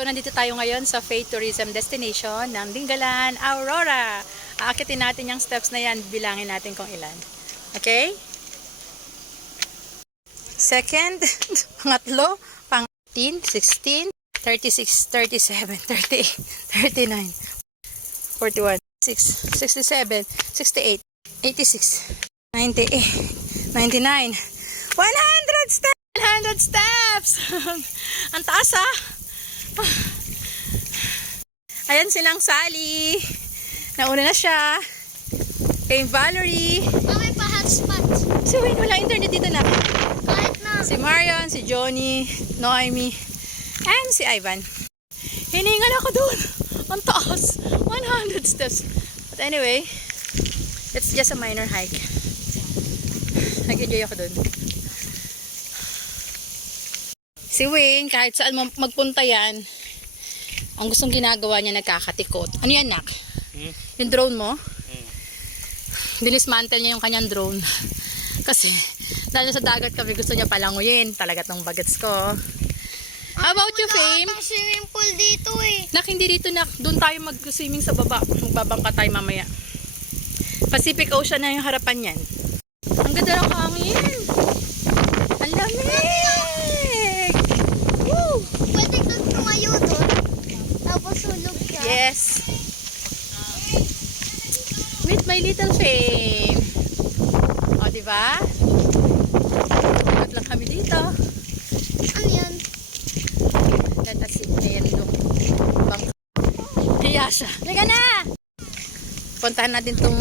So, nandito tayo ngayon sa Faith Tourism Destination ng Dingalan, Aurora. Aakitin natin yung steps na yan. Bilangin natin kung ilan. Okay? Second, pangatlo, pang 15, 16, 36, 37, 38, 39, 41, 6, 67, 68, 86, 98, 99, 100 steps! 100 steps! Ang taas ah! Ayan silang Sally. Nauna na siya. Kay Valerie. Mami pa hotspot. Si Wayne, wala internet dito na. Kahit na. Si Marion, si Johnny, Noemi, and si Ivan. Hiningal ako dun. Ang taas. 100 steps. But anyway, it's just a minor hike. Nag-enjoy ako dun. Si Wayne, kahit saan magpunta yan, ang gustong ginagawa niya nagkakatikot. Ano yan, Nak? Hmm? Yung drone mo? Dinismantle niya yung kanyang drone. Kasi, dahil sa dagat kami, gusto niya palanguyin. Talaga tong bagets ko. How about you, Fame? Atang swimming pool dito eh. Nak, hindi dito, Nak. Doon tayo mag-swimming sa baba. Magbabangka tayo mamaya. Pacific Ocean na yung harapan yan. Ang ganda ng hangin. Yes. Meet my little fame. O, di ba? Ikot lang kami dito. Ano yan? Let us sit there yung bangka. Hiya siya. Liga na! Puntahan natin tong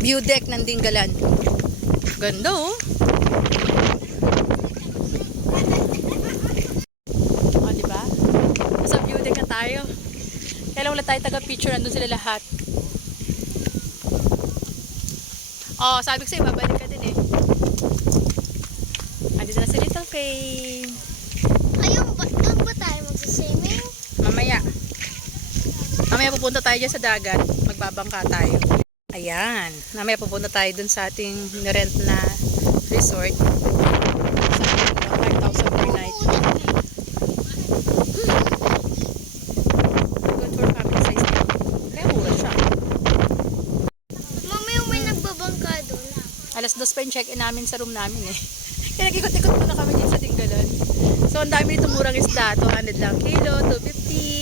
view deck ng Dinggalan. Ganda oh. O, di ba? Nasa view deck na tayo. Kaya lang wala tayo taga-picture. Nandun sila lahat. Oh, sabi ko sa'yo, babalik ka din eh. Andito na si Little Fame. Ayun ba? Doon ba tayo magsiswimming? Mamaya. Mamaya pupunta tayo dyan sa dagat. Magbabangka tayo. Ayan. Mamaya pupunta tayo dun sa ating rent na resort. Alas dos pa yung check-in namin sa room namin eh. Kaya nag-ikot-ikot muna kami dyan sa Tinggalan. So, ang dami nito murang isda. 200 lang kilo, 250.